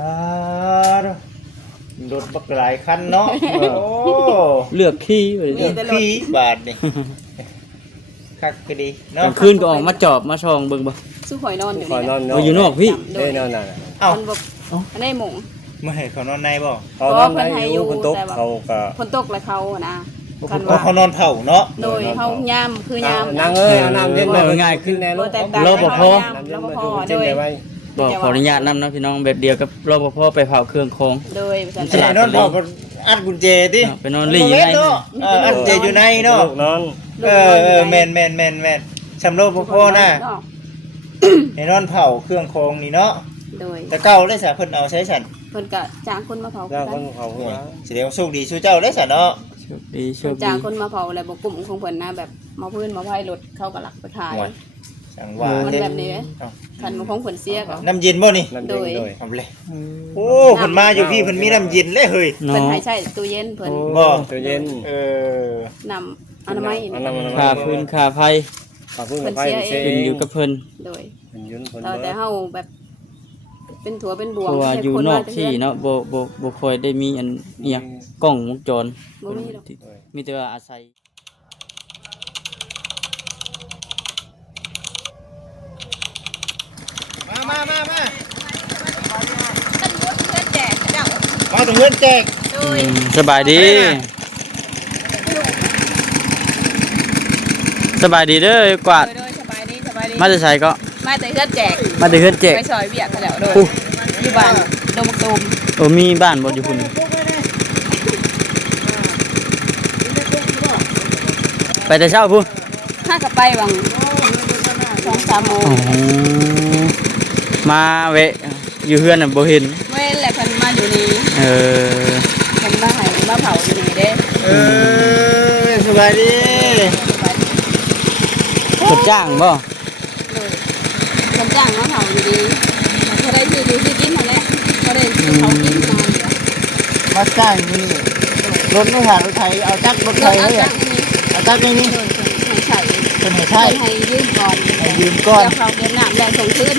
อ่ารถบักหลายคันเนาะโอ้ เลือกขี้ไป เลือกขี่บาทนี่คักก็ดี ก เนาะ ลางคืนก็ออกมาจอบมาช่องเบิ่งบ่ สู้หอยนอนอยู่ คอยนอน เอาอยู่นอกพี่ โด เด้ ย นอนน่ะ เอ้า มันบ่ได้หมง มาให้เขานอนในบ่ เขานอนได้อยู่บนโต๊ะเขาก็ ฝนตกแล้วเขานะคัน เพราะ ว่า เขานอนเผาเนาะ โดยเขาย่ามคือย่าม นางเอ้ยเอาน้ำเย็นมาง่ายขึ้นแน่ลูก รปภ น้ำเย็นมาดูเย็นได้ไว้ บอกขออนุญาตนำนะพี่น้องแบบเดียวกับรปภไปเผาเครื่องคอง โดย ใช่นอนเผาอัดกุญแจดิ ไปนอนลี่อยู่ใน เนาะอัดกุญแจอยู่ในเนาะ ลูกนอน แม่นสำโรงพ่อน่ะให้นอนเผาเครื่องโครงนี่เนาะ โดย แต่เก่าได้สะเพิ่นเอาใช้ฉัน เพิ่นก็จ้างคนมาเผา เจ้าคนเขาหัว แสดงว่าโชคดีชูเจ้าได้สะเนาะ โชคดีโช เพิ่ คน ดี จ้างคนมาเผาแล้วบ่กลุ่มของเพิ่นนะแบบมาพื้นมาไผ่รถเข้ากับหลักไปขาย ห่วยจังว่า มัน เด้ แบบนี้คันของเพิ่นเสียก็ น้ำเย็นบ่นี่ น้ำเย็นโดย เอาเลยโอ้เพิ่นมาอยู่พี่เพิ่นมีน้ำเย็นเลยเฮ้ย เพิ่น เนาะ ให้ใช้ตู้เย็นเพิ่น บ่ ตัวเย็น เออ นำอนามัย ค่าพื้นค่าไฟ ขอบคุณกับไฟเสี ขึ้นอยู่กับเพิ่น โดย เป็นยืนคน แต่เฮาแบบเป็นถั่วเป็นบว เพ ง ราะว่าอยู่นอกที่เนาะบ่ค่อยได้มีอันอิหยังกล้องวงจร บ่มีหรอก มีแต่ว่าอาศัย มา กันรถเพื่อนแจกเจ้า มาถึงเงินแจก โดย สบายดี สบายดีเด้อกวาด โดยสบายดีสบายดี มาจะใส่ก็ มาแต่เพื่อนแจก มาแต่เฮือนแจก ไปซอยเวียกกันแล้วโดย อู้ อยู่บ้านดมตูม โอ้มีบ้านบ่อยู่พุ่นไปแต่เช้าพุ่น ถ้ากับไปบาง2-3 โมง อ๋อมาเวะอยู่เฮือนน่ะบ่เห็น เมื่อแหละเพิ่นมาอยู่นี่ เออ เพิ่นมาให้มาเผาอยู่นี่เด้ เออสบายดี กดจ้างบ่ เลยเพิ่นจ้างมาเผาอยู่ดีเขาได้ที่อยู่ที่กินมาแล้วเขาได้ที่เขากินนอนอยู่ มาจ้างนี่รถไม่หารถไถเอาจักรถไถ เอา เลย จ้างนี้ เอาจักรนี่ โดยเพิ่นให้ใส่ เป็นให้ เพิ่ ใช่ นให้ยืมก่อน ให้ยืมก่อน เดี๋ยวเขาเก็บน้ำแล้วส่งคืน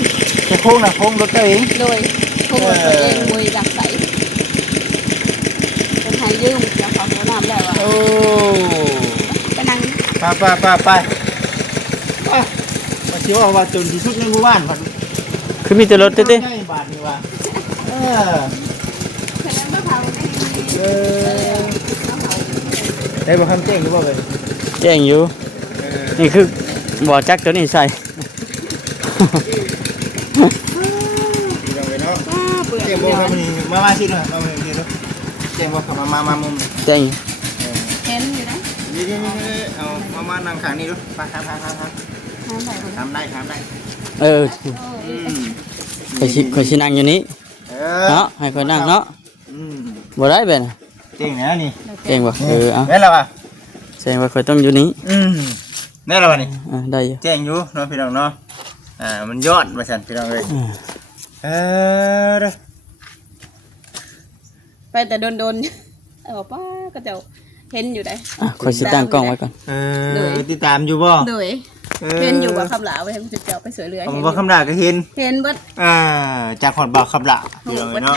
จะโค้งนะโค้งรถตัวเอง โดยพวกตัวเองมวยดักใสเป็นให้ยืมเดี๋ยวเขาเก็บน้ำแล้วอ่ะ โอ้ ไปนั่ง ไปมาเชื่อว่าจนที่สุดในหมู่บ้านพัน คือมีแต่รถเต้ ใช่บาทนี่ว่าเออ เพิ่นมาเผาได้ เออได้บ่คำเจ้งหรือเปล่าเลย แจ้งอยู่นี่คือบ่จักตัวนี้ใส่ ดีจังเลยเนาะ เบื่อ เจ้งบ่ครับนี่มาสิเนาะมาสิเนาะเจ้งบ่ครับมามุม แจ้ง เห็นอยู่นะ นี่เอามานั่งข้างนี้ดูไปครับ น้ำไหลคน ทำได้ เออข่อยสินั่งอยู่นี้ เอ เนาะให้ข่อยนั่งเนาะ อืม บ่ได้เบ่น่ะ เจ้งนะนี่ แจ้งบ่เออเอา แม่นแล้วป่ะ แจ้งว่าข่อยต้องอยู่นี้ แม่นแล้วป่ะนี่ ได้อยู่ แจ้งอยู่เนาะพี่น้องเนาะมันยอดมาสั่นพี่น้องเลย เด้อ ไปแต่โดนป้าก็จะเห็นอยู่ได้ ข่อยสิตั้งกล้องไว้ก่อน ติดตามอยู่บ่ โดยเห็นอยู่ว่าคำหลาไปจะเจาะไปสวยเรือ ผมว่าคำด่าก็เห็น เห็นเบิด จากขอดบ่าวคำด่าพี่น้องเนาะ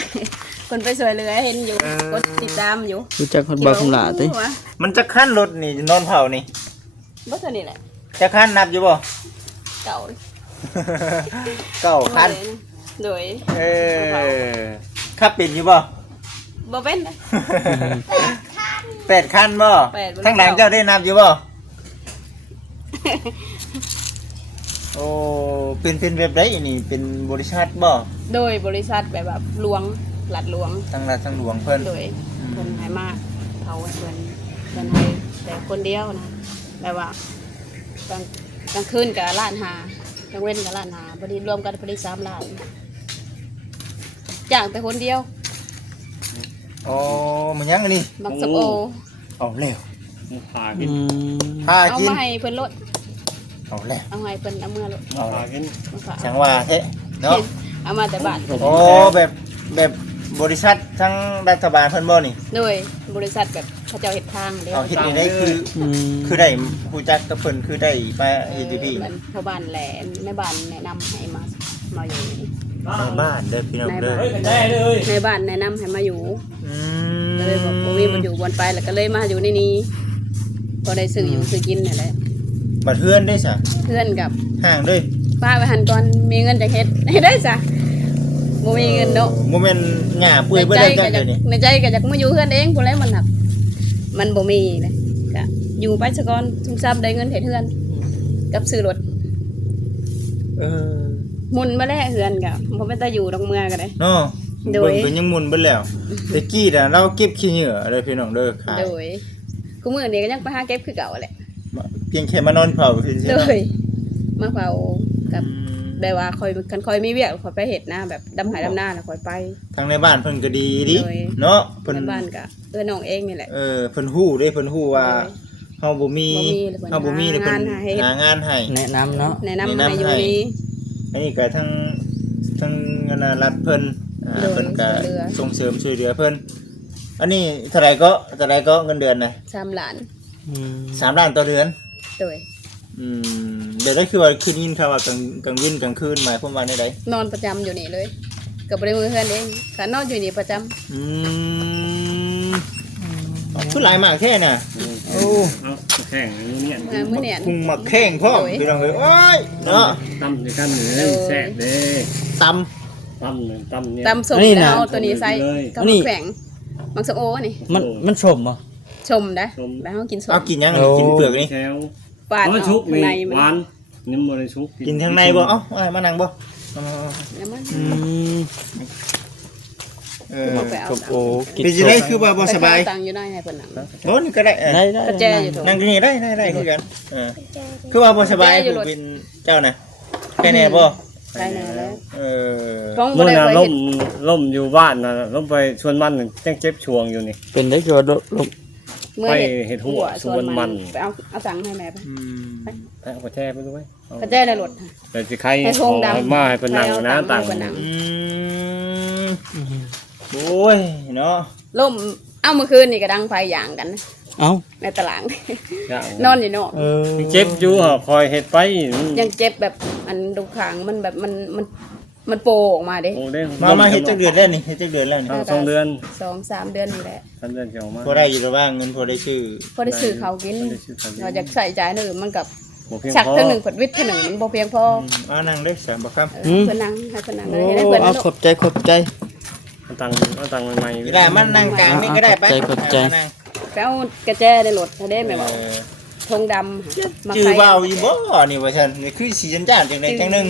คนไปสวยเรือเห็นอยู่กดติดตามอยู่ รู้จักคนบ่าวคำลาติ มันจะขั้นรถนี่นอนเผานี่ บ่เท่านี้แหละ จะขั้นนับอยู่บ่ เก่า เก้าขั้น โดย ขับเป็นอยู่บ่ บ่เป็นเลย 8ขั้นบ่ 8 ทั้งหลังเจ้าได้นับอยู่บ่โอ้เป็นแบบไดนี่เป็นบริษัทบ่ โดยบริษัทแบบหลวงหลัดหลวง ทั้งรัฐทั้งหลวงเพิ่น โดยคนให้มากเขาเพิ่นให้แต่คนเดียวนะแบบว่ากลางคืนกับล้านหากลางเว้นกับล้านหาพอดีรวมกันพอดี3 ล้านจ้างแต่คนเดียว โอ้มันยังอันนี้ มักสบโอ เอาแล้ว พากิน พา เอา กิน มาให้เพิ่นลด เอาแล้ว เอาให้เพิ่นเอาเมื่อลด เอา พากิน มาฝาก จังว่าเทะเนาะ เอามาแต่บ้าน โอ้แบบบริษัททั้งรัฐบาลเพิ่นบ่นี่ โดยบริษัทแบบเขาเจ้าเฮ็ดทางเด้ เอาเฮ็ดนี่ได้คือได้ผู้จักกับเพิ่นคือได้มาเฮ็ดอยู่พี่ มันพ่อบ้านแหละแม่บ้านแนะนำให้มาอยู่นี่ ในบ้านเด้อพี่น้องเด้อ ในบ้านแนะนำให้มาอยู่ อืม ก็เลยบอกบ่มีมันอยู่บนไปแล้วก็เลยมาอยู่ในนี้ก็ได้ซื้ออยู่ซื้อกินนั่นแหละ บัดเฮือนได้ซะ เพื่อนกับ ห่างเด้อ ป้าไปหันก่อนมีเงินจะเฮ็ด ได้จ้ะบ่มีเงินเนาะ บ่แม่นหญ้าเปื่อยบ่ได้กันเดี๋ยวนี้ ในใจก็อยากมาอยู่เพื่อนเองพุ่นแหล้วมันหักมันบ่มีเลยก็อยู่ไปซะก่อนทุ่มทรัพย์ได้เงินเฮ็ดเฮือนกับซื้อรถ เออ หมุนมาแล้วเฮือนก็บ่เป็นตาอยู่ดอกเมือก็ได้ เนาะ โดย เบิ่งก็ยังหมุนเบิดแล้วแต่กี้น่ะเราเก็บขี้เหงื่อเด้อพี่น้องเด้อขาย โดยกูมื้อนี้ก็ยังไปหาเก็บคือเก่าแหละ เพียงแค่มานอนเผาซื่อๆ โด เนาะ ยมาเฝ้ากับ อืม ได้ว่าคอยคันคอยมีเวียกคอยไปเฮ็ดนะแบบดำไหดำนาแล้วคอยไป ทางในบ้านเพิ่นก็ดีดิ โดย เนาะเพิ่น ในบ้านก็น้องเองนี่แหละ เพิ่นฮู้เด้เพิ่นฮู้ว่าเฮาบ่มี บ่มีเลยเพิ่น เฮาบ่มีเด้เพิ่น หางานให้ หางานให้ แนะนำเนาะ แนะนำให้อยู่นี้ อันนี้ก็ทั้งรัฐเพิ่น โดย เพิ่นก็ ช่วยเหลือ ส่งเสริมช่วยเหลือเพิ่นอันนี้เท่าไหร่ก็เงินเดือนน่ะ 3 ล้าน อืม 3ล้านต่อเดือน โดย เดี๋ยวได้คือว่าคืนยินข่าวว่ากลางวินกลางคืนหมายความว่าในใด นอนประจำอยู่นี่เลยก็บ่ได้มือเฮือนเองก็นอนอยู่นี่ประจำ อืมคือหลายมากแค่น่ะโอ้ เอาแข่งอันนี้เนี่ย มื้อเนี่ย พุงมักแข้งพร้อม โดย พี่น้องเอ้ยโอ้ยเนาะ ตั้มในกันหนึ่งแซ่บเด้ ต ตั้มเนี่ย ตำส้มแล้วเอาตัวนี้ใส่กับแข็งมังสมโอนี่ มันชมบ่ ชมนะแล้วเฮากินส้ ำเอา ม กินยังอันนี้กินเปลือกนี่ แถว ปาด เพราะ เอา ชุก ข้าง นี่ ในมัน หวานนี่มันเลยชุก กินทางในบ่เอ้าอ้ายมานั่งบ่เอามา แล้วมัน อืม เออ บ่ไปเอา ชมโอ้กิน เป็นจังได๋คือว่าบ่สบาย ตังค์อยู่ได้ให้เพิ่นนั่ง โน่นนี่ก็ได้เออ ได้ได้ กระแจอยู่ตรง นั่งที่นี่ได้คือกันคือว่าบ่สบาย อยู่ คือ รถ เป็นเจ้าน่ะแค่แน่บ่ ใช่แน่แล้ว เออ ต้องบ่ เมื่อ ได้ น่ะ เคย ล่ เห็ ม น ล่มอยู่บ้านน่ะล่มไปชวนมันจังเจ็บช่วงอยู่นี่ เป็นได้คือว่าลง เมื่อ ไปเฮ็ดหัวสวนมัน ไปเอาตังค์ให้แม่ไป อืม เอากระแช่ไปด้วย กระแจในรถ แต่สิใคร ให้โทงดำ มาให้เพิ่นนั่งนะต่าง ให้เพิ่นนั่ง อืมโอ้ยเนาะ ล่มเอาเมื่อคืนนี่ก็ดังไฟอย่างกันนะ เอ้า ในตาราง อย่าง นอนอยู่นอก เออ เจ็บอยู่เหรอคอยเฮ็ดไป ยังเจ็บแบบอันดูขางมันแบบมันโปออกมาเด้ โอ้เด้ มาเฮ็ดจักเดือนแล้วนี่เฮ็ดจักเดือนแล้วนี่ สองเดือน 2-3 เดือนนี่แหละ 3 เดือนเกี่ยวมา พอได้อยู่แล้วว่าเงินพอได้ชื่อ พอได้ซื้อเขาวกิน ได้ซื้อข้าวกิน เราจะใส่ใจายหนึ่งมันกับ บ่เพียง ฉัก พอ เท่าหนึ่งผลวิทย์เท่าหนึ่งมันบ่เพียงพอ เอานั่งเด้อสามบ่ครับ เพื่อนนั่งให้เพื่อนนั่งเล โอ้ ยให้เพื่อน เอา นั่ง ขอบใจขอบใจ เอาตังค์ใหม่ๆ นี่ได้มันนั่งกลางนี่ก็ได้ไป ขอบใจ นั่ง ไปเอากระแจในรถเขาได้ไหมบอก เออ ธงดำมา ชื่อ ใส่ เบาอยู่บ่นี่ว่าซั่นนี่คือสีจันจ้านจังได๋จังหนึง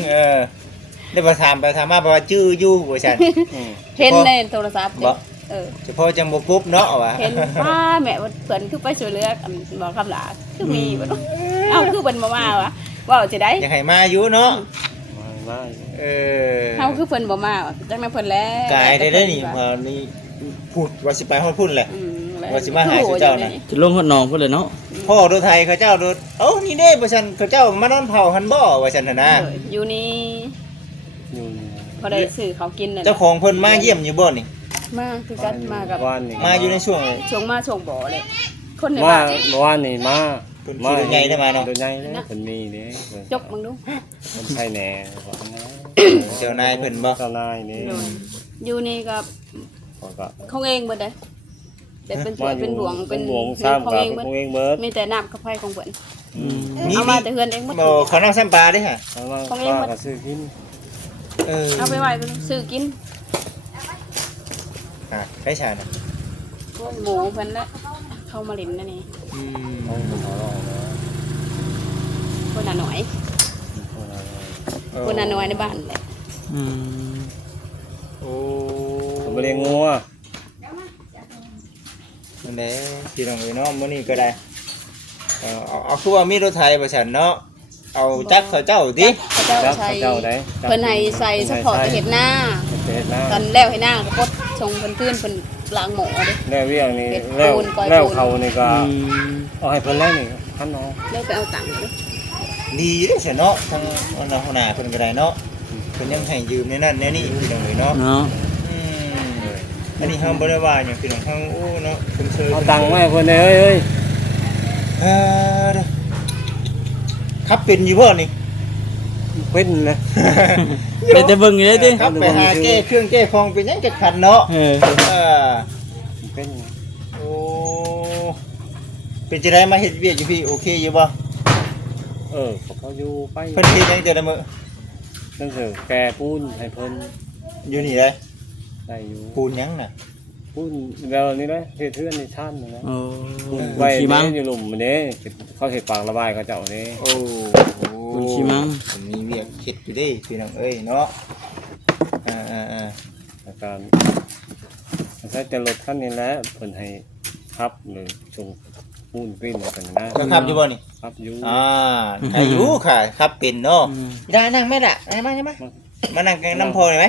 ได้บ่ถามไปถามมาว่าชื่ออยู่ว่าซั่น อืม เห็นในโทรศัพท์ บ่ เฉพาะจังบ่ปุ๊บเนาะว่ะ เห็นป้าแม่เพื่อนคือไปช่วยเหลือกันบอกคำหลาคือมีบ่เนาะเอ้าคือเพิ่นมาวะว่าสิได้ อยากให้มาอยู่เนาะ มา เออ เฮาคือเพิ่นบ่มาจังนั้นเพิ่นแล้ว กายได้นี่พอนี่พูดว่าสิไปฮอดพุ่นแหละ แล้ว ว่าสิมาหาสู่เจ้าน่ะ จะลงหดหนองพุ่นเลยเนาะ พ่อโดไทยเขาเจ้าโดนี่เด้บ่ซั่นเขาเจ้ามานอนเผาหันบ่ว่าซั่นน่ะนะ อยู่นี่ อยู่ พอได้ซื้อเขากินน่ะ เจ้าของเพิ่นมาเยี่ยมอยู่บ่นี่ มาคือกันมากับ บ้านนี่ มาอยู่ในช่วง ช่วงมาช่วงบ่เลยคนใน มา บ้าน บ้านนี่มา เพิ่นขี่รถใหญ่ได้มาเนาะ รถใหญ่เด้เพิ่นมีเด้ จกมึงดู มันใช่แน่ว่าแน่ เจ้านายเพิ่นบ่ เจ้านายนี่ อยู่นี่กับ ก็ เขาเองเบิดเด้แต่เป็นสวยเป็นหลวงเป็น หลวงซ้ำ เขา กับ เองเบิด ของเองเบิด มีแต่น้ำกับไฟของเพิ่น อืม มี เอามาแต่เฮือนเองหมด บ่เขาน้ำซ้ำปลาเด้ฮะ เอามา ของเอง ป้า หมด ก็ซื้อกิน เอาไปไว้เพิ่นซื้อกิน ได้ชาน่ะ พวกหมูเพิ่นละเข้ามาลิ้นนั่นนี่ เอาไปขอร้องนะ คนน่ะหน่อยคนน่ะน้อยในบ้านแหละ อืม โอ้ ผมไปเลี้ยงงัว นั่นแหละพี่น้องเอ้ยเนาะมื้อนี้ก็ได้เอาคือว่ามีรถไทยบ่ซั่นเนาะเอาจักเขาเจ้าติ เขาเจ้า จับ ใส่ เจ้าได้ เพิ่นให้ใส่เฉพาะแต่เฮ็ดหน้า เฮ็ดหน้า ตอนแล้วให้หน้าก็ปดชงเพิ่นขึ้นเพิ่นล้างหมูเด้ แล้วเวียงนี่ เฮ็ด แล้ว ปูนก้อย แล้ว ปูน เขานี่ก็ อืม เอาให้เพิ่นแล้วนี่คันเนาะ แล้วไปเอาตังค์เด้อ ดีเด้อซั่นเนาะทางหัวหน้าเพิ่นก็ได้เนาะเพิ่นยังให้ยืมในนั้นในนี่พี่น้องเอ้ยเนาะ เนาะ อันนี้เฮาบ่ได้ว่าหยังพี่น้องเฮาโอ้เนาะเพิ่นเคย เอาตังค์มาให้เพิ่นเด้อเอ้ย เอ่อครับเป็นอยู่บ่นี่ เป็นนะ เป็นแต่เบิ่งอยู่ได้ติ ครับไปหาแก้เครื่องแก้ของเป็นหยังจะขันเนาะ เออ เออ เป็น โอ้เป็นจะได้มาเฮ็ดเวียกอยู่พี่โอเคอยู่บ่ เขาอยู่ไป เพิ่นเฮ็ดหยังแต่ละมื้อ นั่นคือแกปูนให้เพิ่น อยู่นี่ได้ ได้อยู่ ปูนหยังน่ะ ปูนแล้วนี่นะเฮ็ดเทือนในท่านนะ โอ้ ปูน ปู ไว้ นชีมัง อยู่หลุมเด้เขาเฮ็ดปากระบายเขาเจ้าเด้ โอ้ ปูนชีมัง ผมมีเวียกเฮ็ดอยู่เด้พี่น้องเอ้ยเนาะอ่า อาการใช้แต่รถคันนี้แหละเพิ่นให้ขับหรือส่งปูนปิ้นกันนะ ๆก็ขับอยู่บ่นี่ ขับอยู่ อายุค่ะครับเป็นเนาะ อืม ได้นั่งไหมล่ะได้มาใช่ไหมมานั่งกันน้ำโพเลยไหม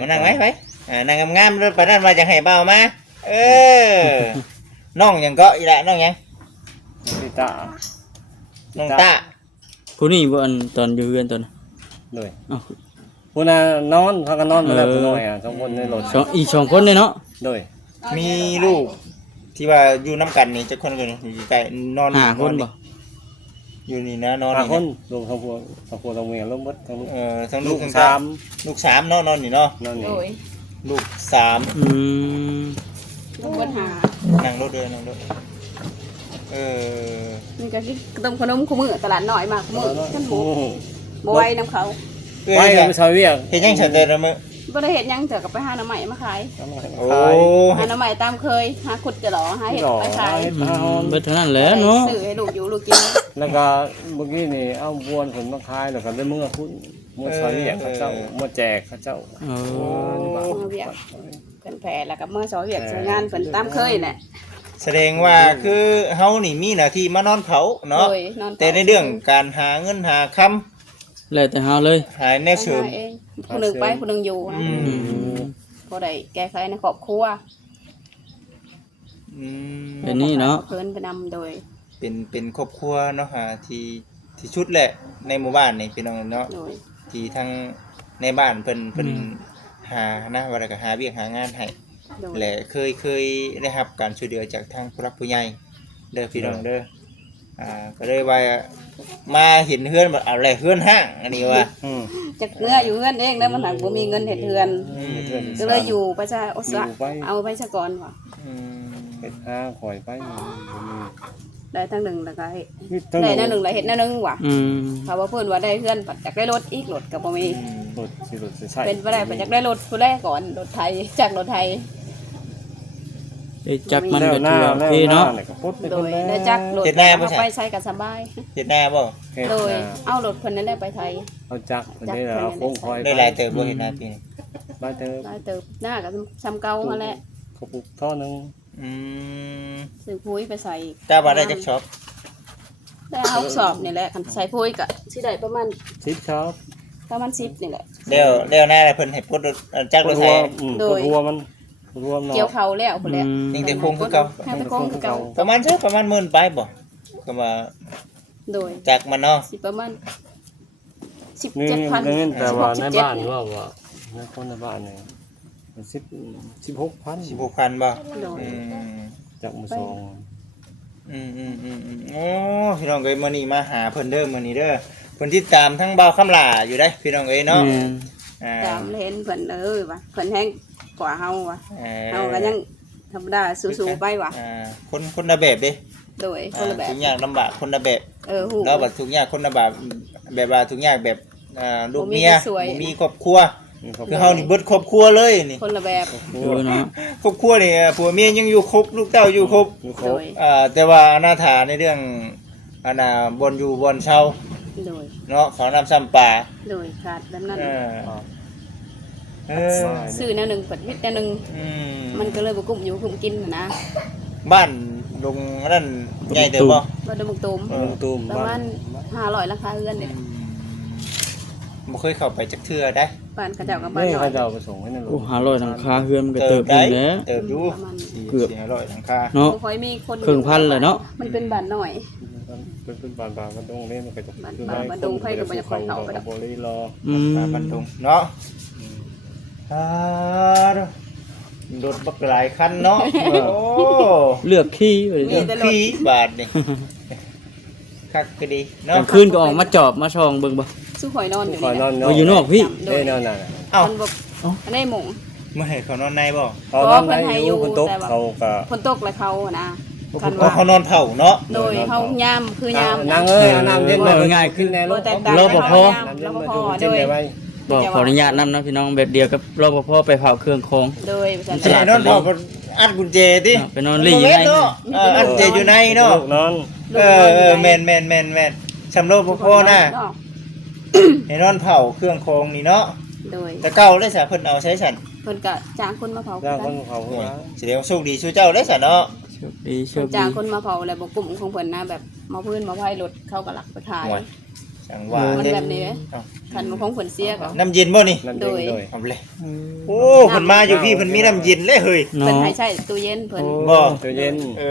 มานั่งไหมไปนั่งงามๆรถไปนั่นมาจะให้เบามาเออน้องยังก็อีละน้องยัง พี่ตา น้องตา ผู้นี้บ่อันตอนอยู่เฮือนตอนน่ะ ด้วย เอ้า ผู้น่ะนอนพากันนอนมาแล้วผู้น้อยสองคนในรถ อีกสองคนเลยเนาะ ด้วย มีลูกที่ว่าอยู่น้ำกันนี่จะคนกันอยู่ใกล้นอน ห้าคนบ่ อยู่นี่นะนอน ห้า นี่ คนรวมทั้งพวกทั้งเมียรวมหมดทั้งลูก ทั้งลู ลู ก ก ทั้ง สาม ลูกสามเนาะนอนนี่เนาะ นั่น โด นี่ ย ลูกสาม อืม ลูกปัญหา นั่งรถเดินนั่งรถเออ นี่ก็ที่ต้มขนมคู่มือตลาดน้อยมากคู่มือท่านหมูบ่ไหวน้ำเขา ไปกันไปซอยเวียก เฮ็ดยังฉันเดินละมื้อ บ่ได้เฮ็ดหยังเถอะก็ไปหาหน่อไม้มาขาย โอ้ หาหน่อไม้ตามเคยหาขุดจะหรอหาเห็ดไปขาย เบิดเท่านั้นแหละเนาะ ซื้อให้ลูกอยู่ลูกกิน แล้วก็เมื่อกี้นี่เอาบวนผลมาขายแล้วก็ได้เมื่อพุ่นเมื่อซอยเวียกเขาเจ้าเมื่อแจกเขาเจ้า โอ้ มาเวียกเพิ่นแผ่แล้วก็เมื่อสอเวียกใช้งานเพิ่นตามเคยแหละ แสดงว่าคือเฮานี่มีหน้าที่มานอนเผาเนาะ โดยนอน แต่ในเรื่องการหาเงินหาคำ แล้วแต่เฮาเลย หาแนวเสริม เองผู้หนึงไปผู้หนึงอยู่นะ อื อื ม ม บ่ได้แก้ไขในครอบครัว อืม เป็นนี่เนาะ เพิ่นไปนำโดย เป็นครอบครัวเนาะหาที่ชุดแหละในหมู่บ้านนี่พี่น้องเนาะ โดย ที่ทั้งในบ้านเพิ่นหานะว่าแล้วก็หาเวียกหางานให้ โดย และเคยได้รับการช่วยเหลือจากทางผู้รักผู้ใหญ่เด้อพี่น้องเด้อก็เลยว่ามาเห็นเฮือนบ่เอาอะไรเฮือนห้างอันนี้ว่า จักเนื้ออยู่เงินเองแล้วมันหนักบ่มีเงินเฮ็ดเฮือนก็เลยอยู่ไปซะอดซะเอาไปซะก่อนว่ะ อืม เฮ็ดห้าคอยไป ได้ทั้งหนึ่งแล้วก็ให้ ทั้ง ได้นั่นหนึ่งแล้วเฮ็ดนั่นหนึงว่ะ อืม เขาว่าเพิ่นว่าได้เฮือนปัดจักได้รถอีกรถก็บ่มี รถสิรถสิใช่ เป็นไปได้ปัดจักได้รถผู้แรกก่อนรถไทยจากรถไทย ไอ้จักมันก็ถือว่าโอเคเนาะ ก็ปุ๊บ โดยได้จักรถเอาไปใช้ก็สบาย เฮ็ดหน้าบ่ โดยเอารถเพิ่นนั้นได้ไปไทย เอาจักได้แล้วโค้งคอย ได้หลายเติบบ่เฮ็ดหน้าปีนี้ บ้านเติม ได้เติบหน้าก็ซ้ำเก่ามาแหละ เขาปลูกท่อนึง อืม ซื้อพุ้ยไปใส่ ตาบ่ได้จักช็อป ได้เอาสอบนี่แหละคันใส่พุ้ยก็สิได้ประมาณ 10ครับ 10นี่แหละ แล้วหน้าเพิ่นให้ปลดรถจักรถไถ รัวมันรวมเนาะ เกี่ยวเขาแล้วพุ่นแหละ ยังแต่คงคือเก่า ให้แต่คงคือเก่า ประมาณหมื่นไปบ่ก็ว่า โดย จักมันเนาะ สิประมาณ นี่ 17,000 นี่แต่ว่าในบ้าน 16 ว่าในคนในบ้านเนี่ย16,000 16,000บ่ โดย อืม จากมือสอง โอ้พี่น้องเอ้ยมื้อนี้มาหาเพิ่นเด้อมื้อนี้เด้อเพิ่นติดตามทั้งบ่าวคำหลาอยู่ได้พี่น้องเอ้ยเนาะ แม่น ตามเห็นเพิ่นว่ะเพิ่นแฮงกว่าเฮาว่ะ อ่ เฮาก็ยังธรรมดาสู้ๆไปว่ะ คนละแบบเด้ โดยคนละแบบ ทุกอย่างลำบากคนละแบบ ฮู้ แล้วบัดทุกอย่างคนละแบบว่าทุกอย่างแบบลูกเมีย บ่มีคนสวย บ่มีครอบครัวคือเฮานี่เบิดครอบครัวเลยนี่ คนละแบบ โอ้เนาะ ครอบครัวนี่ผัวเมียยังอยู่ครบลูกเต้าอยู่ครบ โดย แต่ว่าหน้าถาในเรื่องอันน่ะบนอยู่บนเช่า โดย เนาะเขานำซ้ำป่า โดยขาดแบบนั้น เออ ซื้อแนวหนึงเปิดวิทย์แนวหนึง อืม มันก็เลยบ่กุ้มอยู่กุ้มกินนะ บ้านลงนั่นใหญ่เด้อบ่ บ่ได้มุกตูม ตูม ประมาณ500ราคาเฮือนนี่แหละ บ่เคยเข้าไปจักเทื่อได้ บ้านเขาเจ้ากับบ้าน นี่ น้อ เขา ย จะเอาไปส่งให้ในร โอ้ ถ 500หลังคาเฮือนมันก็เติบอ ได้ ยู่แล้ว เติบอยู่ ประมาณ เกือบ 400หลังคา เนาะ บ่ค่อยมีคน ครึ่งพันเลยเนาะ มันเป็นบ้านน้อย เป็นบานมันตรงนี้มันก็จะ บ้านดงไผก็บ่อยากเข้าไปดอก บริรอ อืม บรรทุงเนาะรถบักหลายคันเนาะโอ้ เลือกขี้ไป มี เลย แต่รถ ขี่บาทนี่คักก็ดี ก เนาะ ลางคืนก็ออกมาจอบมาช่องเบิ่งบ่ ส สู้ข่อยนอนอยู่ คอย นี่ นอน เอาอยู่นอกพี่ โด เด้ ย นอนน่ะ เอ้า มันบ่อันได้หมง เมื่อให้เขานอนในบ่ เขานอนได้อยู่คนตกเขาก็ ฝนตกแล้วเขาอะนะคัน เพราะ ว่า เขานอนเผาเนาะ โดยเขายามคือยาม นางเอ้ยเอาน้ำเย็น เอาง่ายขึ้น แน่ลูก รปภ รปภ โด โด ย ย บอกขออนุญาตนำนะพี่น้องแบบเดียวกับรปภไปเผาเครื่องโคง โดยประชัน สิให้นอนเผาก็อัดกุญแจติ ไปนอนลี่อยู่ใน เนาะอัดกุญแจอยู่ในเนาะ ลูกนอน แม่นชำโลบ่พอนะให้นอนเผาเครื่องโคงนี่เนาะ โดย แต่เก่าได้ซะเพิ่นเอาใช้สั่น เพิ่นก็จ้างคนมาเผา จ้างค กัน น เขาหัว แสดงว่าโชคดีชูเจ้าได้ซะเนาะ โชคดีโช เพิ่น คดี จ้างคนมาเผาแล้วบ่กลุ่มของเพิ่นนะแบบมาพื้นมาไผ่รถเข้ากับหลักไปขาย ห่วยจังว่า มัน เด้ แบบนี้เด้ เอ้า คันของเพิ่นเสียก็ น้ำเย็นบ่นี่ นั่นเองโดย เอาเลยโอ้เพิ่นมาอยู่พี่เพิ่นมีน้ำเย็นเลยเฮ้ย เพิ่น เนาะ ให้ใช้ตู้เย็นเพิ่น บ่ ตัวเย็น เอ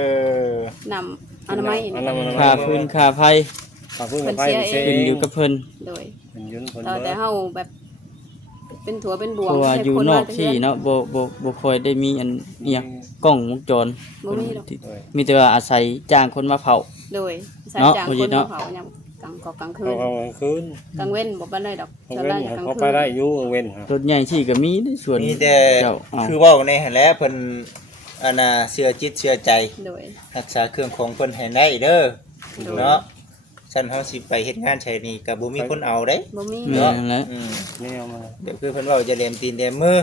อ นำอนามัยนี่ ค่าพื้นค่าไฟ ขอพึ่งไปเสีย ขึ้นอยู่กับเพิ่น โดย เป็นยืนคน แต่เฮาแบบเป็นถั่วเป็นบว เพ ง ราะว่าอยู่นอกที่ เนาะ เนาะบ่ค่อยได้มีอันเอียงกล้องวงจร บ่มีหรอก มีแต่ว่าอาศัยจ้างคนมาเผา โดยใส่ เนาะ จาง บ่ ค ยิ น นเนาะ มาเผายามกลางกลางคื เขา น กลางคืน กลางเว้นบ่ปานใดดอก เขา ส่วน เว้ ให น ญ่กลาง เขา คื ไป น ได้อยู่เว้น รถใหญ่ที่ก็มีในส่วน มีแต่ เจ้าเอา คือเว้าในหั่นแหละเพิ่นอันน่ะเชื่อจิตเชื่อใจ โดย รักษาเครื่องของเพิ่นให้ได้เด้อ โดย เนาะฉันเฮาสิไปเฮ็ดงานใช้นี่ก็บ่มีคนเอาเด้ บ่มี แม่นแหละ อืม นี่เอามา เดี๋ยวคือเพิ่นเว้าจะเลียมตีนเลียมมือ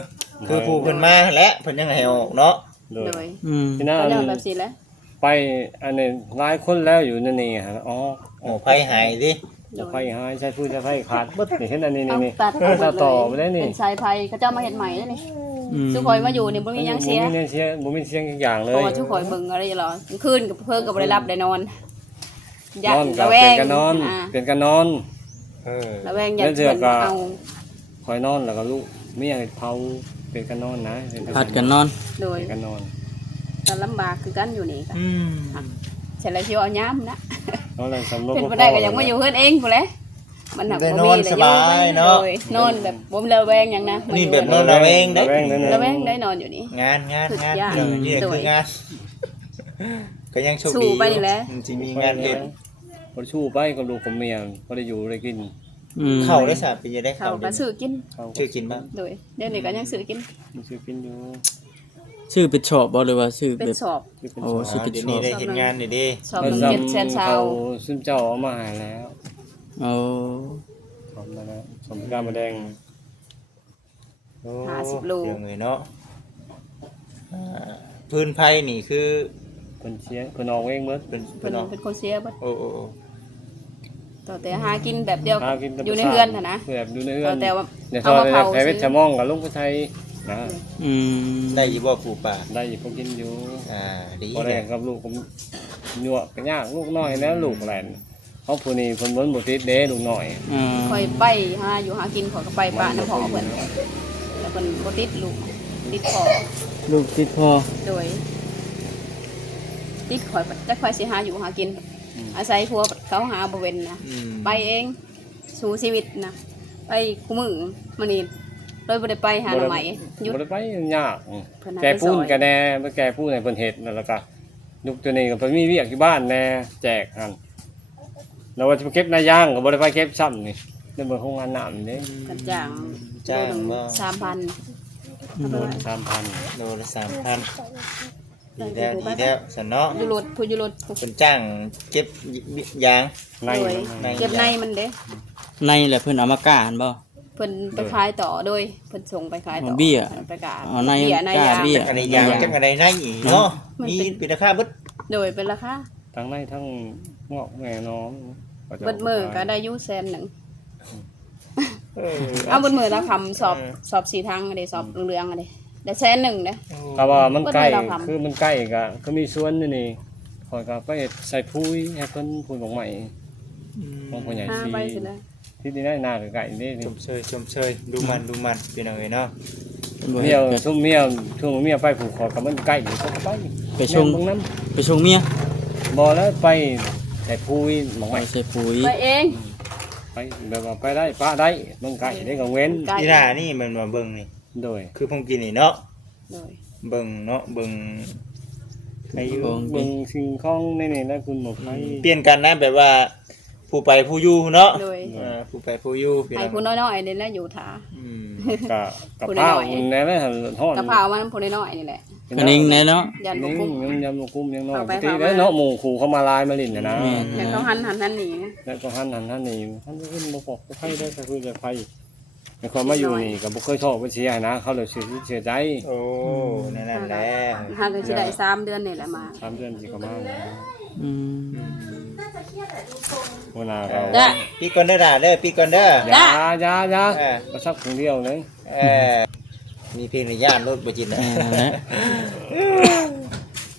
คือผู้เพิ่นมาและเพิ่นยังให้ออกเนาะ โดย โดย อืม ที่นั่น ก็แล้วแบบสิแหละ ไปอันนี้หลายคนแล้วอยู่นั่นนี่ฮะอ๋อ โอ้ไผหายดิ โดย ไฟหายใช้พูดใช้ไฟขาดเบิดนี่เห็นอันนี้ เอา นี่ ตัด ตัดต่อไปได้นี่ เป็นสายไฟเขาเจ้ามาเฮ็ดใหม่แล้วนี่ อืม สุข่อยมาอยู่นี่บ่มีหยังเสีย บ่มีเสียบ่มีเสียงอีกอย่างเล เพราะ ย ว่าสุข่อยเบิ่งอะไรหรอกลางคืนกับเพิ่นก็บ่ได้รับได้นอน นอนก็ ระแว เป็น ง กันนอน อ่า เป็นกันนอน เออ ระแวงยันเพิ่นเอา คอยนอนแล้วก็ลูกเมียเผาเป็นกันนอนนะเป็น ผัดกันนอน โดย เป็นกันนอน ก็ลำบากคือกันอยู่นี่ค่ะ อืม เสร็จแล้วสิเอายามนะ นอนแล้วสำรวจ เป็นบ่ได้ก็ยังมาอยู่เพิ่นเองพุ่นแหละมันหนัก ได้ บ่ น มี อน เลย สบายเนาะ โดยนอนแบบบ่ระแวงหยังนะ นี่แบบนอนเอาเองได้ ระแวงได้นอนอยู่นี่ งาน สุดยอด เออนี่ โด คื ย องานก็ยังโชค สู้ ดี ไปนี่แหละ มันสิมีงานเฮ็ด บ่ชู้ไปกับลูกกับเมียบ่ได้อยู่ได้กิน อืม เข้าได้ซะไปจะได้ เขา เข้า ก็ ได้ ซื้อกิน เขา ชื่อกินบ้าง โดยเดี๋ยวนี้ก็ยังซื้อกิน ซื้อกินอยู่ ชื่อเป็นชอบบ่หรือว่าชื่อ เป็น แบบ สอบ ซื้อเป็น โอ้ ส ซื้ อ อ เป็น เดี๋ยวนี้ได้เฮ็ดงานนี่เด้ สอบ แล้ว หนึ่ง ซ้ 700,000เช้า เขาซึ่งเจ้าเอามาให้แล้ว โอ้ ทำมาแล้วสมการมาแดง โอ้ 50โล เรื่องเลยเนาะอ่าพื้นไผนี่คือ เพิ่นเชียร์เพิ่นออกเองเบิด เป็น เพิ่น เนาะ เป็นคนเสียบัด โอ้โอ้โอ้ ต่อแต่หากินแบบเดียว หากินตาม อยู่ในเฮือนน่ะนะ แบบอยู่ในเฮือ ต่อน แต่ว่า เดี๋ยว เอามาเผา แพ้เวชมองกับลุงผู้ไทยนะ อืม ได้อยู่บ่ปู่ป่า ได้อยู่พวกกินอยู่ ดี พอได้ แหละ กับลูกผมยั่วก็ยากลูกน้อยแล้วลูกแหลนเขาผู้นี้เพิ่นบ่บ่ติดเด้ลูกน้อย อ่า คอยไปหาอยู่หากินขอยก็ไปป้าน้ำพอเพิ่นแล้วเพิ่นบ่ติดลูกติดพอ ลูกติดพ่อ โดยติดข่อยจักข่อยสิหาอยู่หากิน อาศัยพวกเขาหาบ่เว้นนะ อืม ไปเองสู่ชีวิตนะไปคู่มือมื้อนี้เลยบ่ได้ไปหาหน่อไม้หยุด บ่ได้ไปยาก เพิ่นหา แก่ ไปซ ปูน อย ก็แน่ไปแก่ปูนให้เพิ่นเฮ็ดแล้วก็ลูกตัวนี้ก็เพิ่นมีเวียกอยู่บ้านแน่แจกหั่นแล้วว่าจะไปเก็บนายางก็บ่ได้ไปเก็บซ้ำนี่ในเบิ่งโรงงานน้ำนี่ กันจ้าง จ้างบ่ 3,000 โดน 3,000 โลละ3,000ดีแล้วดีแล้วสันเนาะ อยู่รถผู้อยู่รถผู้ เป็นจ้างเก็บยาง ใน โดย ใน เก็บในมันเด้ ในแหละเพิ่นเอามากล้าหั่นบ่ เพิ่นไปขายต่อโดยเพิ่นส่งไปขายต่อ เบี้ย ไปกา อ๋อใน เบี้ยใน กล้าย าง เบี้ย จักอะไรยางจักอะไรในอีกเนาะมีเป็นราคาเบิด โดยเป็นราคา ทั้งในทั้งงอกแม่น้อง เบิดมือก็ได้อยู่100,000 เออ เอาเบิดมือละคำสอบ4ทางเด้สอบเหลืองๆเด้ได้100,000เด้ ก็ว่ามันใกล้ เบิดมือละคำ คือมันใกล้ก็มีสวนนี่ข่อยก็ไปใส่ปุ๋ยให้เพิ่นปุ๋ยของใหม่ของพ่อใหญ่ หา สี ไปสิเลย ที่นี่ได้หน้าไก่นี่ ชมเชยชมเชยดูมันเป็นยังไงเนาะ บ่ เมี เฮ็ ย ดก็ ซุ่มเมียช่วงเมียไปผูกคอกับมันใกล้อยู่ก็ไป ไปชง ตรงนั้น ไปชงเมีย บ่แล้วไปใส่ปุ๋ยหมอง ไป ใหม่ ใส่ปุ๋ย ไปเอง ไปแบบว่าไปได้ป้าได้มันไก่ได้ก็เว้น ไกล อีหน้านี่มันมาเบิ่งนี่ โดย คือผมกินนี่เนาะ โดย เบิ่งเนาะเบิ่งให้อยู่ เบิ่งสิ่งของในนี่นะคุณหมอไผ เปลี่ยนกันนะแบบว่า ผู้ไปผู้อยู่เนาะ โดย ผู้ไปผู้อยู่พี่ ให้ น้อง ผู้น้อยๆนี่แหละอยู่ท่า อืม กับข้าวแน่ๆหั่นฮ้อน กะเพรามันผู้น้อยๆนี่แหละ อันนี้แน่เนาะ ยันบ่ นิ่ง กุ้ม ยำบ่กุ้มยังน้อย เอาไป ปกติ เอามา แล้วเนาะหมู่ขู่เข้ามาลายมาลิ้นน่ะนะ แล้วเขาหันนั่นนี่ แล้วก็หันนี่หันขึ้นบ่ปกไผได้ก็คือจะไผในความมาอยู่นี่ก็บ่เคยชอบบ่เสียนะเขาเลยเสียใจ โอ้นั่นแหละ หาก็สิได้3 เดือนนี่แหละมา 3เดือนสิก็มา อืม หัวหน้าเรา จ้ะ พี่ก่อนเด้อด่าเด้อพี่ก่อนเด้อ ยามาสักคนเดียวเลย เออมีเพลงในย่านรถบ่จิตนะ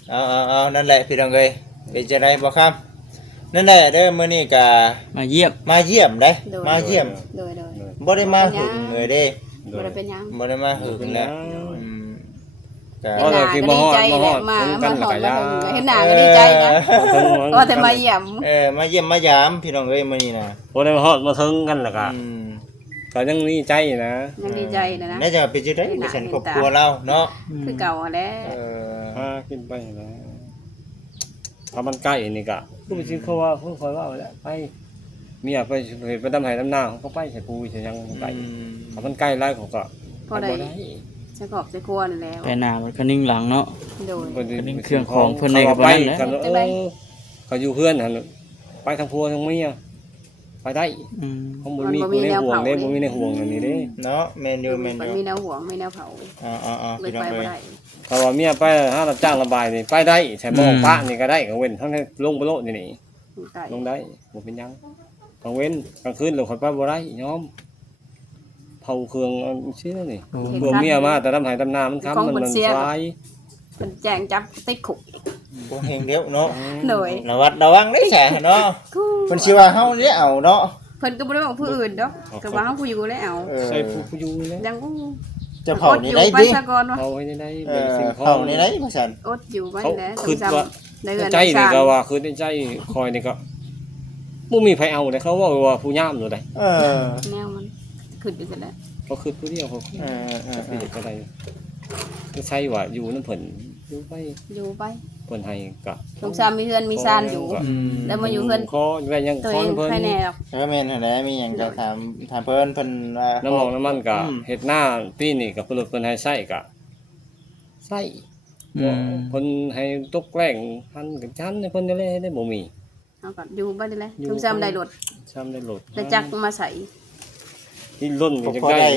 เอานั่นแหละพี่น้องเอ้ยเป็นจังไดบ่ครับนั่นแหละเด้อมื้อนี้ก็ มาเยี่ยม มาเยี่ยมเด้มาเยี่ยม โดย บ่ได้มาหึงเลยเด้ บ่ได้เป็นหยัง บ่ได้มาหึงแล้วก็ อ๋อเลยคือมาฮอดมากัน มา แล้วก็ยา เห็นหน้าก็ดีใจนะก็แต่มาเยี่ยม มาเยี่ยมมายามพี่น้องเอ้ยมื้อนี้นะ บ่ได้มาฮอดมาถึงกันแล้วก็ อืม ก็ยังมีใจนะ ยังดีใจนะ น่าจะเป็นจังได๋ดิฉันครอบครัวเราเนาะ คือเก่าแหล้ว พาขึ้นไปนะถ้ามันใกล้นี่ก็ผู้สิเขาว่าเขาคอยว่าแล้วไปเมียไปไปดำไห้ดำนาเขาก็ไปใส่ปูใส่ยังไปถ้ามันใกล้ไล่เขาก็ พอได้ใช้ขอบใช้ครัวนั่นแล้ว ไปหน้ามันก็นิ่งหลังเนาะ โดย เครื่องของเพิ่นในกับ ไป เพิ่นนะ กันเขาอยู่เพื่อนหั่นไปทางพัวทางเมียไปได้ อืม เขาบ่มีผู้ในห่วงเด้บ่มีในห่วงอันนี้เด้ เนาะแม่นอยู่แม่น มั อน ยู่ มีแนวห่วงมีแนวเผา ๆ เล พี่ ย น้อง ไป เอ้ บ่ ย ได้ ถ้าว่าเมียไปหารับจ้างระบายนี่ไปได้ใช้มองพระนี่ก็ได้ก็เว้นทั้งลงบ่โลนี่ ใต้ ลงได้บ่เป็นหยังกลางเว้นกลางคืนเราค่อยไปบ่ได้ยอมเผาเครื่องชื่อนี่เบื่อเมียมาแต่ดำหายดำนามันค้ำมันสาย เป็นแจ้งจับติดคุก บ่เฮงเดียวเนาะ โดย ระวังเด้แฉเนาะเพิ่นสิว่าเฮานี่เอาเนาะ เพิ่นก็บ่ได้บอกผู้อื่นดอกก็ว่าเฮาผู้อยู่แล้ว ใส่ผู้อยู่นี่ ยังอู้ จะเผานี่ได้ ไป ดิ ซะก่อนวะ เผาไว้ได้เป็นสิ่งของ เผานี่ได้ว่าซั่น อดอยู่ไว้ เขา แล้ว คือว่า ในเรือน ใจนี่ก็ว่าคือในใจคอยนี่ก็บ่มีไผเอาเลยเขาว่าผู้ย่ามอยู่ได้ แนวมันขึ้นอยู่แล้ว ก็คือผู้เดียวเขาคือก็ได้ก็ใช่ว่าอยู่นำเพิ่นอยู่ไป อยู่ไป เพิ่นให้ก็ สงสารมีเฮือนมีซ่านอยู่ แล้วมาอยู่เฮือน ขอได้ยัง ตัว ขอ เอง เพิ่น ใครแน่หรอก แล้วแม่นหั่นแหละมีหยังก็ถามเพิ่นว่า น้ำมองน้ำมันก็เฮ็ดหน้าปีนี้ก็เพิ่นให้ใช้ก็ใช้ อืม เพิ่นให้ตกแกล้งหันกันชั้นให้เพิ่นได้บ่มี เอาก็อยู่ไปนี่แหละสงสารได้รถ ซ้ำได้โหลด ได้จักมาใส่ ที่ล้นก็จัง พอ ได้ ได้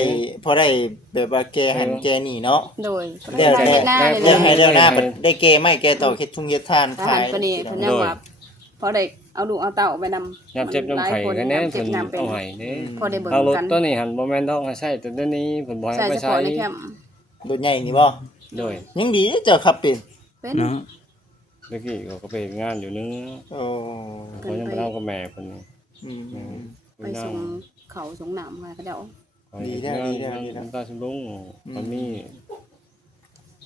พอได้แบบว่าแกหันแกนี่เนาะ โดย เดี๋ยว เฮ็ดหน้าเลย เดี๋ยวให้ นะ เดี๋ยวหน้าได้แกไม่แกต่อเฮ็ดทุ่งเฮ็ดทาน ทหา ขาร ย คนนี้เพิ่นยังว่าพอได้เอาลูกเอาเต้าไปนำ ยามเจ็บยามไข้ก็แน่เพิ่นเอาให้เด้ พอได้เบิ่ง เอารถ กัน ตัวนี้หันบ่แม่นต้องให้ใช้แต่เดี๋ยวนี้เพิ่นบ่ให้ ใส่ ไป เฉ ใช้ พาะในแคมป์ รถใหญ่นี่บ่ โดย ยังดีเจ้าขับเป็น เป็น เนาะ เมื่อกี้เขาก็ไปงานอยู่นึง โอ้ เขายังบ่เอากับแม่เพิ่นนี่ ไปส่งเขาส่งน้ำมาก็เดี๋ยว น้ำตาสลุงมันมี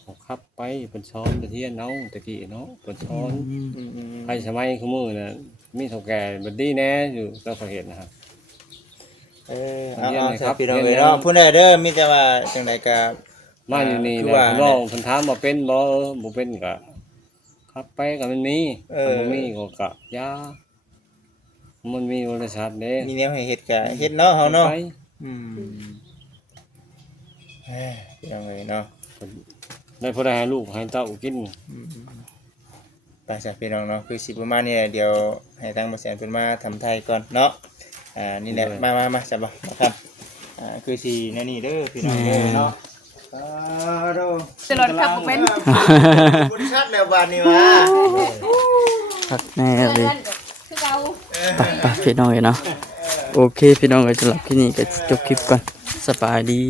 เขาขับไปเพิ่นช้อนตะเทียนเนาะตะกี้เนาะเพิ่นช้อน ไปสมัยคือมือน่ะมีเฒ่าแก่บัดนี้แน่อยู่ก็เขาเห็นนะครับ เอาพี่น้องเอ้ยเนาะผู้ใดเด้อมีแต่ว่าจังได๋ก็ มาอยู่นี่ คือ แหละ ว่า คุณน้องเพิ่นถามว่าเป็นบ่บ่เป็นก็ขับไปก็มันมีบ่มีก็ยามันมีบริษัทเด้ มีแนวให้เฮ็ดก็เฮ็ดเนาะเฮาเนาะ ไป พี่น้องเอ้ยเนาะ ได้พอได้ให้ลูกให้เต้ากิน ไปจ้ะพี่น้องเนาะคือสิประมาณนี้แหละเดี๋ยวให้ทางบ่แสนเพิ่นมาทำไทยก่อนเนาะนี่แหละมาจ้ะบ่ครับคือสิแนวนี้เด้อพี่น้องเด้อเนาะโด ตลอดขับบ่เป็น บริษัทแล้วบานนี้ว่า พักแน่เลย คือเก่า ไปพี่น้องเนาะโอเคพี่น้องเอ้ยสำหรับที่นี่ก็จบคลิปก่อนสบายดี